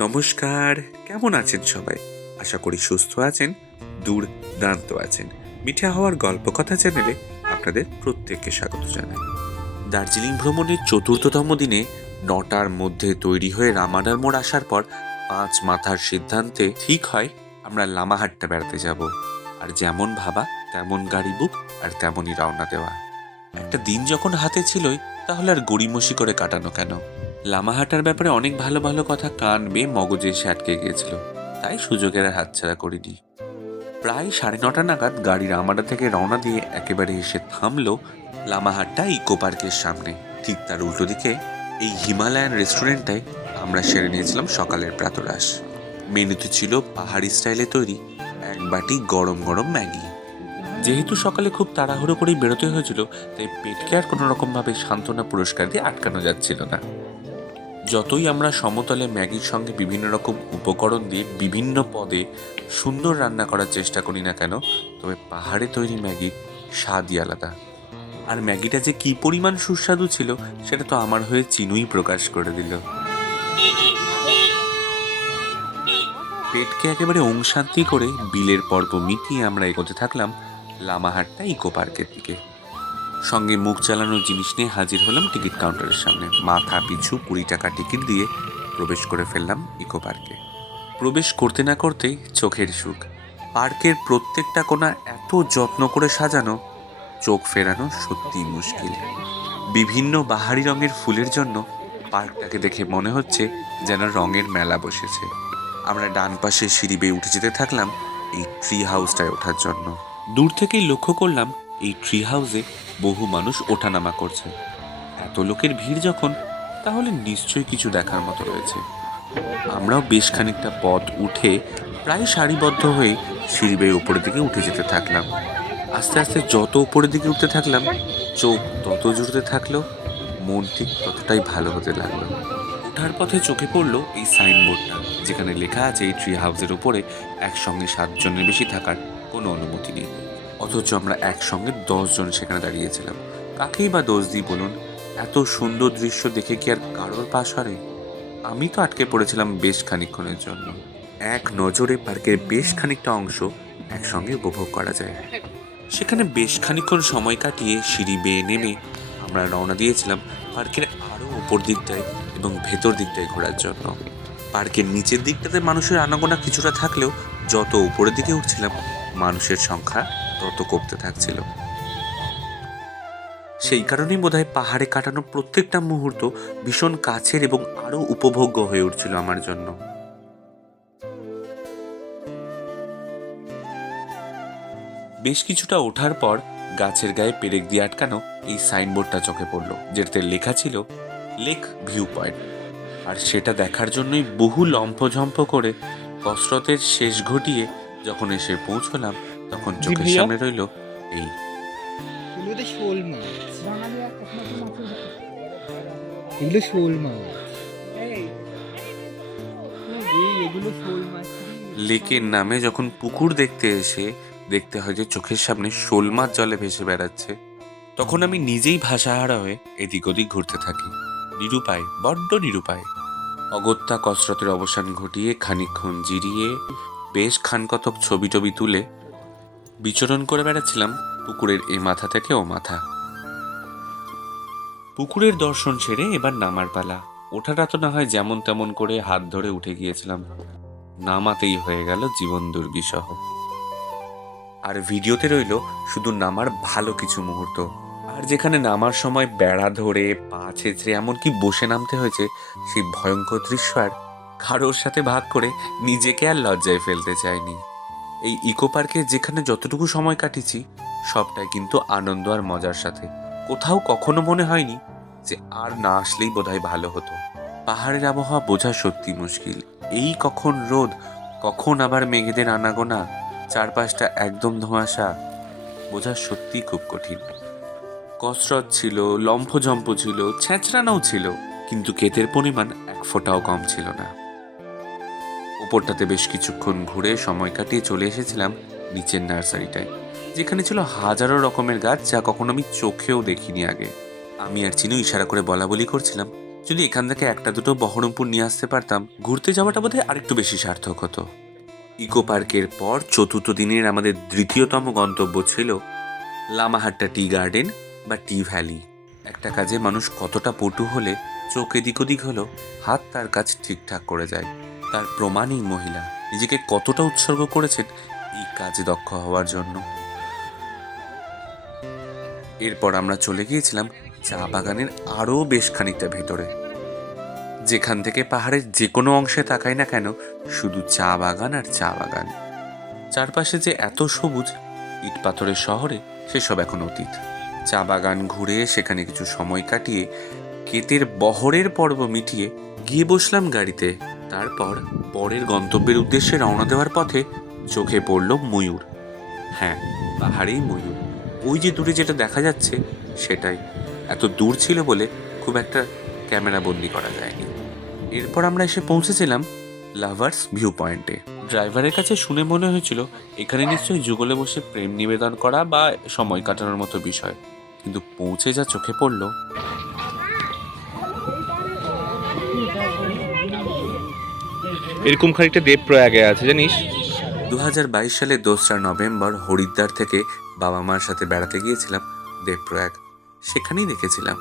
নমস্কার, কেমন আছেন সবাই? আশা করি সুস্থ আছেন, দুর্দান্ত আছেন। মিঠা হওয়ার গল্প কথা চ্যানেলে আপনাদের প্রত্যেককে স্বাগত জানাই। দার্জিলিং ভ্রমণের চতুর্থতম দিনে নটার মধ্যে তৈরি হয়ে রামাডার মোড় আসার পর পাঁচ মাথার সিদ্ধান্তে ঠিক হয়, আমরা লামাহাটটা বেড়াতে যাব। আর যেমন ভাবা, তেমন গাড়ি বুক আর তেমনই রওনা দেওয়া। একটা দিন যখন হাতে ছিলই, তাহলে আর গড়িমসি করে কাটানো কেন? লামাহাটার ব্যাপারে অনেক ভালো ভালো কথা কান বেয়ে মগজে এসে আটকে গিয়েছিল। তাই সুযোগের আর হাতছাড়া করিনি। প্রায় সাড়ে নটা নাগাদ গাড়ির আমাডা থেকে রওনা দিয়ে একেবারে এসে থামলো লামাহাট্টা ইকো পার্কের সামনে। ঠিক তার উল্টো দিকে এই হিমালয়ান রেস্টুরেন্টটায় আমরা সেরে নিয়েছিলাম সকালের প্রাতরাশ। মেনুতে ছিল পাহাড়ি স্টাইলে তৈরি এক বাটি গরম গরম ম্যাগি। যেহেতু সকালে খুব তাড়াহুড়ো করেই বেরোতে হয়েছিল, তাই পেটকে আর কোনো রকমভাবে সান্ত্বনা পুরস্কার দিয়ে আটকানো যাচ্ছিল না। যতই আমরা সমতলে ম্যাগির সঙ্গে বিভিন্ন রকম উপকরণ দিয়ে বিভিন্ন পদে সুন্দর রান্না করার চেষ্টা করি না কেন, তবে পাহাড়ে তৈরি ম্যাগি স্বাদই আলাদা। আর ম্যাগিটা যে কি পরিমাণ সুস্বাদু ছিল, সেটা তো আমার হয়ে চিনুই প্রকাশ করে দিল। পেটকে একেবারে ওং শান্তি করে বিলের পর্ব মিটিয়ে আমরা এগোতে থাকলাম লামাহাটটা ইকো পার্কের দিকে। সঙ্গে মুখ চালানোর জিনিস নিয়ে হাজির হলাম টিকিট কাউন্টারের সামনে। মাথা পিছু কুড়ি টাকা টিকিট দিয়ে প্রবেশ করে ফেললাম ইকো পার্কে। প্রবেশ করতে না করতেই চোখের সুখ। পার্কের প্রত্যেকটা কোণা এত যত্ন করে সাজানো, চোখ ফেরানো সত্যিই মুশকিল। বিভিন্ন বাহারি রঙের ফুলের জন্য পার্কটাকে দেখে মনে হচ্ছে যেন রঙের মেলা বসেছে। আমরা ডান পাশে সিঁড়ি বেয়ে উঠে যেতে থাকলাম এই ট্রি হাউসটায় ওঠার জন্য। দূর থেকেই লক্ষ্য করলাম এই ট্রি হাউসে বহু মানুষ ওঠানামা করছে। এত লোকের ভিড় যখন, তাহলে নিশ্চয়ই কিছু দেখার মতো রয়েছে। আমরাও বেশ খানিকটা পথ উঠে প্রায় সারিবদ্ধ হয়ে সিঁড়ি বেয়ে উপরের দিকে উঠে যেতে থাকলাম। আস্তে আস্তে যত উপরের দিকে উঠতে থাকলাম, চোখ তত জুড়তে থাকল, মন ঠিক ততটাই ভালো হতে লাগল। ওঠার পথে চোখে পড়ল এই সাইনবোর্ডটা যেখানে লেখা আছে এই ট্রি হাউসের উপরে একসঙ্গে সাতজনের বেশি থাকার কোনো অনুমতি নেই। অথচ আমরা একসঙ্গে দশজন সেখানে দাঁড়িয়েছিলাম। কাকেই বা দোষ দিই বলুন? এত সুন্দর দৃশ্য দেখে কি আর কারোর পাশ হারে? আমি তো আটকে পড়েছিলাম বেশ খানিকক্ষণের জন্য। এক নজরে পার্কের বেশ খানিকটা অংশ একসঙ্গে উপভোগ করা যায়। সেখানে বেশ খানিকক্ষণ সময় কাটিয়ে সিঁড়ি বেয়ে নেমে আমরা রওনা দিয়েছিলাম পার্কের আরও উপর দিকটায় এবং ভেতর দিকটায় ঘোরার জন্য। পার্কের নিচের দিকটাতে মানুষের আনাগোনা কিছুটা থাকলেও যত উপরের দিকে উঠছিলাম, মানুষের সংখ্যা তত কমতে থাকছিল। সেই কারণেই বোধহয় পাহাড়ে কাটানো প্রত্যেকটা মুহূর্ত ভীষণ কাছের এবং আরও উপভোগ্য হয়ে উঠছিল আমার জন্য। বেশ কিছুটা ওঠার পর গাছের গায়ে পেরেক দিয়ে আটকানো এই সাইনবোর্ডটা চোখে পড়ল, যেটাতে লেখা ছিল, লেক ভিউ পয়েন্ট আর সেটা দেখার জন্যই বহু লম্ফঝম্প করে কসরতের শেষ ঘটিয়ে যখন এসে পৌঁছলাম তখন চোখের সামনে রইল এই। এগুলো শোল মাছ। এগুলো শোল মাছ। এই। এগুলো শোল মাছ। লেকের নামে যখন পুকুর দেখতে এসে দেখতে হয় যে চোখের সামনে শোল মাছ জলে ভেসে বেড়াচ্ছে তখন আমি নিজেই ভাষাহারা হয়ে এদিক ওদিক ঘুরতে থাকি। নিরুপায় বড্ড নিরুপায়। অগত্যা কসরতের অবসান ঘটিয়ে খানিকক্ষণ জিরিয়ে বেশ খানকতক ছবি টবি তুলে বিচরণ করে বেড়াচ্ছিলাম পুকুরের এ মাথা থেকে ও মাথা। পুকুরের দর্শন সেরে এবার নামার পালা। ওঠাটা তো না হয় যেমন তেমন করে হাত ধরে উঠে গিয়েছিলাম। নামাতেই হয়ে গেল জীবন দুর্বিষহ। আর ভিডিওতে রইল শুধু নামার ভালো কিছু মুহূর্ত। আর যেখানে নামার সময় বেড়া ধরে, পা ছেঁচড়ে এমনকি বসে নামতে হয়েছে, সেই ভয়ঙ্কর দৃশ্য আর কারোর সাথে ভাগ করে নিজেকে আর লজ্জায় ফেলতে চাইনি। এই ইকো পার্কে যেখানে যতটুকু সময় কাটিয়েছি সবটাই কিন্তু আনন্দ আর মজার সাথে। কোথাও কখনো মনে হয়নি যে আর না আসলেই বোধহয় ভালো হতো। পাহাড়ের আবহাওয়া বোঝা সত্যি মুশকিল। এই কখন রোদ, কখন আবার মেঘেদের আনাগোনা, চারপাশটা একদম ধোঁয়াশা, বোঝা সত্যি খুব কঠিন। কসরত ছিল লম্ফঝম্প ছিল ছ্যাঁচড়ানোও ছিল, কিন্তু কেতের পরিমাণ এক ফোঁটাও কম ছিল না। উপরটাতে বেশ কিছুক্ষণ ঘুরে সময় কাটিয়ে চলে এসেছিলাম নিচের নার্সারিটায়, যেখানে ছিল হাজারো রকমের গাছ যা কখনো আমি চোখেও দেখিনি আগে। আমি আর চিনু ইশারা করে বলা বলি করছিলাম, যদি এখান থেকে একটা দুটো বহরমপুর নিয়ে আসতে পারতাম, ঘুরতে যাওয়াটা বোধহয় আরেকটু বেশি সার্থক হতো। ইকো পার্কের পর চতুর্থ দিনের আমাদের দ্বিতীয়তম গন্তব্য ছিল লামাহাট্টা টি গার্ডেন বা টি ভ্যালি। একটা কাজে মানুষ কতটা পটু হলে চোখ এদিক ওদিক হলো, হাত তার কাজ ঠিকঠাক করে যায়। তার প্রমাণ এই মহিলা। নিজেকে কতটা উৎসর্গ করেছেন, এই কাজে দক্ষ হওয়ার জন্য। এরপর আমরা চলে গিয়েছিলাম চা বাগানের আরও বেশ খানিকটা ভেতরে। যেখান থেকে পাহাড়ের যে কোনো অংশে তাকাই না কেন, শুধু চা বাগান আর চা বাগান। চারপাশে যে এত সবুজ, ইট পাথরের শহরে সেসব এখন অতীত। চা বাগান ঘুরে সেখানে কিছু সময় কাটিয়ে কেতের বহরের পর্ব মিটিয়ে গিয়ে বসলাম গাড়িতে। তারপর পরের গন্তব্যের উদ্দেশ্যে রওনা দেওয়ার পথে চোখে পড়ল ময়ূর। হ্যাঁ পাহাড়েই ময়ূর। ওই যে দূরে যেটা দেখা যাচ্ছে, সেটাই। এত দূর ছিল বলে খুব একটা ক্যামেরা বন্দি করা যায়নি। এরপর আমরা এসে পৌঁছেছিলাম লাভার্স ভিউ পয়েন্টে ড্রাইভারের কাছে শুনে মনে হয়েছিল, এখানে নিশ্চয়ই যুগলে বসে প্রেম নিবেদন করা বা সময় কাটানোর মতো বিষয়। কিন্তু পৌঁছে যা চোখে পড়ল এরকম খানিকটা দেব প্রয়াগে আছে জানিস? দুহাজার বাইশ সালে দোসরা নভেম্বর হরিদ্বার থেকে বাবা মার সাথে বেড়াতে গিয়েছিলাম দেবপ্রয়াগ সেখানেই দেখেছিলাম।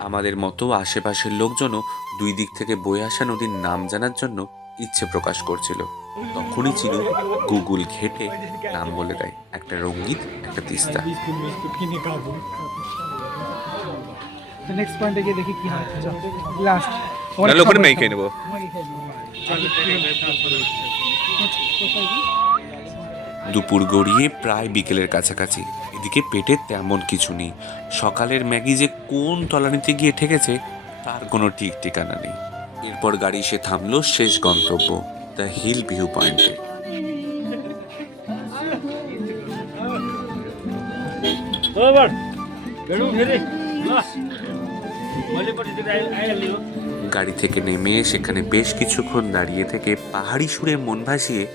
আমাদের মতো আশেপাশের লোকজনও দুই দিক থেকে বয়ে আসা নদীর নাম জানার জন্য ইচ্ছে প্রকাশ করছিল। তখনই চিনু গুগল ঘেটে নাম বলে দেয় একটা রঙ্গিত একটা তিস্তা। নেক্সট পয়েন্টে গিয়ে দেখি কি হয়। লাস্ট নাহলে ওখানে ম্যাগি খেয়ে নেব। দুপুর গড়িয়ে প্রায় বিকেলের কাছাকাছি। এদিকে পেটে তেমন কিছু নেই। সকালের ম্যাগি যে কোন তলানিতে গিয়ে ঠেকেছে তার কোনো ঠিক ঠিকানা নেই। এরপর গাড়ি সে থামলো শেষ গন্তব্য দ্য হিল ভিউ পয়েন্টে। গাড়ি থেকে নেমে সেখানে বেশ কিছুক্ষণ দাঁড়িয়ে থেকে পাহাড়ি সুরে মন ভাসিয়ে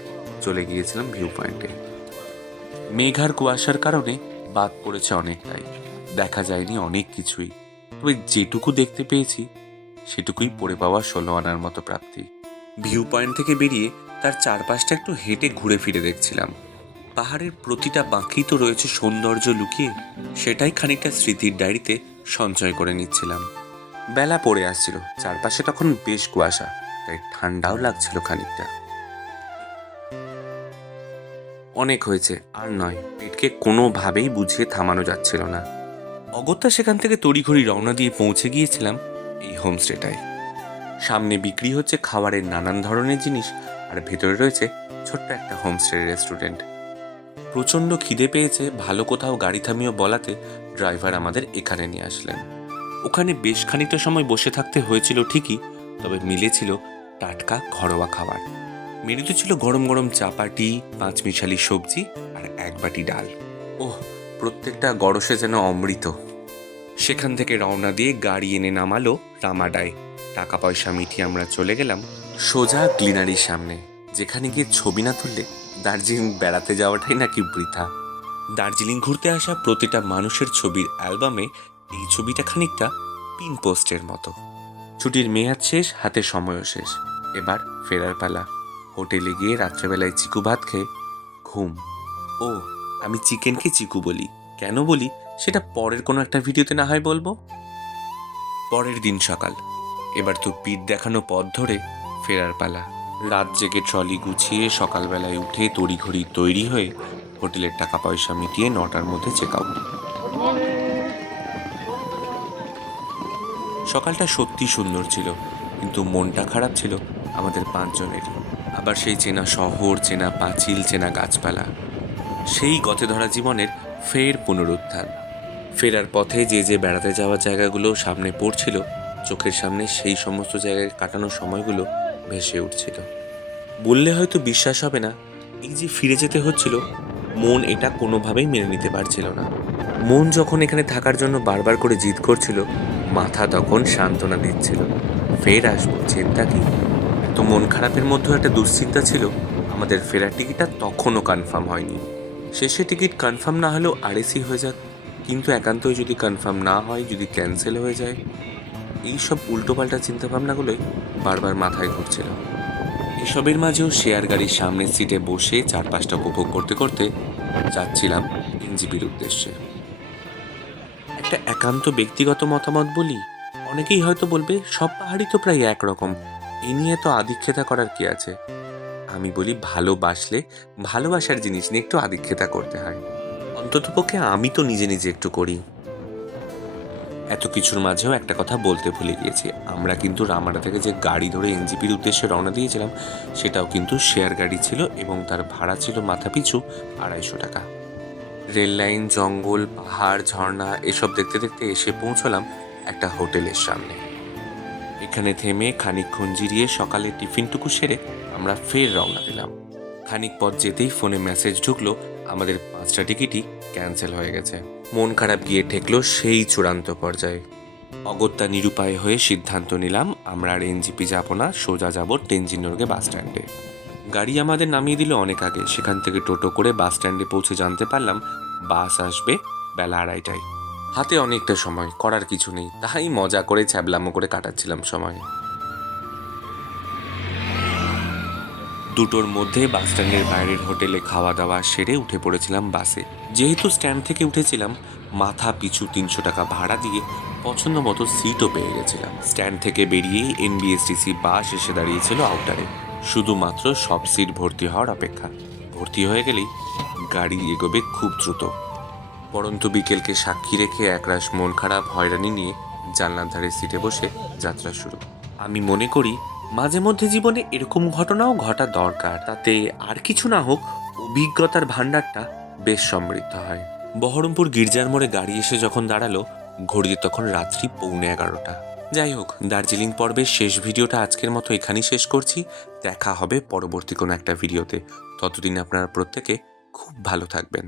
চলে গিয়েছিলাম ভিউ পয়েন্টে মেঘার কুয়াশার কারণে বাদ পড়েছে অনেকটাই। দেখা যায়নি অনেক কিছুই। তবে যেটুকু দেখতে পেয়েছি, সেটুকুই পড়ে পাওয়া ষোলো আনার মতো প্রাপ্তি। ভিউ পয়েন্ট থেকে বেরিয়ে তার চারপাশটা একটু হেঁটে ঘুরে ফিরে দেখছিলাম। পাহাড়ের প্রতিটা বাঁকি তো রয়েছে সৌন্দর্য লুকিয়ে, সেটাই খানিকটা স্মৃতির ডায়েরিতে সঞ্চয় করে নিচ্ছিলাম। বেলা পড়ে আসছিল, চারপাশে তখন বেশ কুয়াশা, তাই ঠান্ডাও লাগছিল খানিকটা। অনেক হয়েছে, আর নয়, পেটকে কোনোভাবেই বুঝিয়ে থামানো যাচ্ছিল না। অগত্যা সেখান থেকে তড়িঘড়ি রওনা দিয়ে পৌঁছে গিয়েছিলাম এই হোমস্টেটায়। সামনে বিক্রি হচ্ছে খাবারের নানান ধরনের জিনিস, আর ভেতরে রয়েছে ছোট্ট একটা হোমস্টে রেস্টুরেন্ট। প্রচণ্ড খিদে পেয়েছে, ভালো কোথাও গাড়ি থামিয়ে বলাতে ড্রাইভার আমাদের এখানে নিয়ে আসলেন। ওখানে বেশ খানিকটা সময় বসে থাকতে হয়েছিল ঠিকই, তবে মিলেছিল টাটকা ঘরোয়া খাবার। মেনুতে ছিল গরম গরম চাপাটি পাঁচ মিশালি সবজি আর এক বাটি ডাল। ওহ, প্রত্যেকটা গড়সে যেন অমৃত। সেখান থেকে রওনা দিয়ে গাড়ি এনে নামালো রামাডায়। টাকা পয়সা মিটিয়ে আমরা চলে গেলাম সোজা গ্লিনারির সামনে, যেখানে গিয়ে ছবি না তুললে দার্জিলিং বেড়াতে যাওয়াটাই নাকি বৃথা। দার্জিলিং ঘুরতে আসা প্রতিটা মানুষের ছবির অ্যালবামে এই ছবিটা খানিকটা পিন পোস্টের মতো। ছুটির মেয়াদ শেষ, হাতে সময়ও শেষ। এবার ফেরার পালা। হোটেলে গিয়ে রাত্রেবেলায় চিকু ভাত খেয়ে ঘুম। ও, আমি চিকেনকে চিকু বলি। কেন বলি? সেটা পরের কোনো একটা ভিডিওতে না হয় বলব? পরের দিন সকাল। এবার তো পিঠ দেখানো পথ ধরে ফেরার পালা। রাত জেগে ট্রলি গুছিয়ে সকালবেলায় উঠে তড়িঘড়ি তৈরি হয়ে হোটেলের টাকা পয়সা মিটিয়ে নটার মধ্যে চেক আউট সকালটা সত্যি সুন্দর ছিল, কিন্তু মনটা খারাপ ছিল আমাদের পাঁচজনের। আবার সেই চেনা শহর, চেনা পাঁচিল, চেনা গাছপালা, সেই গতে ধরা জীবনের ফের পুনরুত্থান। ফেরার পথে যে যে বেড়াতে যাওয়ার জায়গাগুলো সামনে পড়ছিল, চোখের সামনে সেই সমস্ত জায়গায় কাটানো সময়গুলো ভেসে উঠছিল। বললে হয়তো বিশ্বাস হবে না, এই যে ফিরে যেতে হচ্ছিল মন এটা কোনোভাবেই মেনে নিতে পারছিল না। মন যখন এখানে থাকার জন্য বারবার করে জিদ করছিল, মাথা তখন সান্ত্বনা দিচ্ছিল। ফের আসব, চিন্তা কি? তো মন খারাপের মধ্যেও একটা দুশ্চিন্তা ছিল, আমাদের ফেরার টিকিটটা তখনও কনফার্ম হয়নি। শেষে টিকিট কনফার্ম না হলেও আরএসি হয়ে যাক, কিন্তু একান্তই যদি কনফার্ম না হয়, যদি ক্যান্সেল হয়ে যায় এই সব উল্টোপাল্টা চিন্তাভাবনাগুলোই বারবার মাথায় ঘুরছিল। এসবের মাঝেও শেয়ার গাড়ির সামনের সিটে বসে চারপাশটা উপভোগ করতে করতে যাচ্ছিলাম এনজিপির উদ্দেশ্যে। একটা একান্ত ব্যক্তিগত মতামত বলি, অনেকেই হয়তো বলবে, সব পাহাড়ি তো প্রায় একরকম। এ নিয়ে তো আদিক্ষেতা করার কি আছে? আমি বলি, ভালোবাসলে ভালোবাসার জিনিস নিয়ে একটু আদিক্ষেতা করতে হয়। অন্ততপক্ষে আমি তো নিজে নিজে একটু করি। এত কিছুর মাঝেও একটা কথা বলতে ভুলে গিয়েছি। আমরা কিন্তু রামাডা থেকে যে গাড়ি ধরে এনজিপির উদ্দেশ্যে রওনা দিয়েছিলাম, সেটাও কিন্তু শেয়ার গাড়ি ছিল এবং তার ভাড়া ছিল মাথাপিছু আড়াইশো টাকা। রেল লাইন, জঙ্গল, পাহাড়, ঝর্ণা, এসব দেখতে দেখতে এসে পৌঁছলাম একটা হোটেলের সামনে। এখানে থেমে খানিকক্ষণ জিরিয়ে সকালে টিফিনটুকু সেরে আমরা ফের রওনা দিলাম। খানিক পথ যেতেই ফোনে মেসেজ ঢুকলো, আমাদের পাঁচটা টিকিটই ক্যান্সেল হয়ে গেছে। মন খারাপ গিয়ে ঠেকলো সেই চূড়ান্ত পর্যায়ে। অগত্যা নিরুপায় হয়ে সিদ্ধান্ত নিলাম, আমরা আর এনজিপি যাব না, সোজা যাব টেনজিন নর্গে বাস স্ট্যান্ডে। গাড়ি আমাদের নামিয়ে দিল অনেক আগে, সেখান থেকে টোটো করে বাস স্ট্যান্ডে পৌঁছে জানতে পারলাম, বাস আসবে বেলা আড়াইটায়। হাতে অনেকটা সময়, করার কিছু নেই, তাই মজা করে ছ্যাবলামো করে কাটাচ্ছিলাম সময়। দুটোর মধ্যে বাস স্ট্যান্ডের বাইরের হোটেলে খাওয়া দাওয়া সেরে উঠে পড়েছিলাম বাসে। যেহেতু স্ট্যান্ড থেকে উঠেছিলাম, মাথা পিছু তিনশো টাকা ভাড়া দিয়ে পছন্দ মতো সিটও পেয়ে গেছিলাম। স্ট্যান্ড থেকে বেরিয়েই এনবিএসটিসি বাস এসে দাঁড়িয়েছিল আউটারে শুধুমাত্র সব সিট ভর্তি হওয়ার অপেক্ষা। ভর্তি হয়ে গেলেই গাড়ি এগোবে খুব দ্রুত। পরন্তু বিকেলকে সাক্ষী রেখে একরাশ মন খারাপ হয়রানি নিয়ে জানলার ধারে সিটে বসে যাত্রা শুরু। আমি মনে করি মাঝে মধ্যে জীবনে এরকম ঘটনাও ঘটা দরকার, তাতে আর কিছু না হোক অভিজ্ঞতার ভাণ্ডারটা বেশ সমৃদ্ধ হয়। বহরমপুর গির্জার মোড়ে গাড়ি এসে যখন দাঁড়াল ঘড়িতে তখন রাত্রি পৌনে এগারোটা। যাই হোক, দার্জিলিং পর্বের শেষ ভিডিওটা আজকের মতো এখানেই শেষ করছি। দেখা হবে পরবর্তী কোনো একটা ভিডিওতে। ততদিন আপনারা প্রত্যেকে খুব ভালো থাকবেন।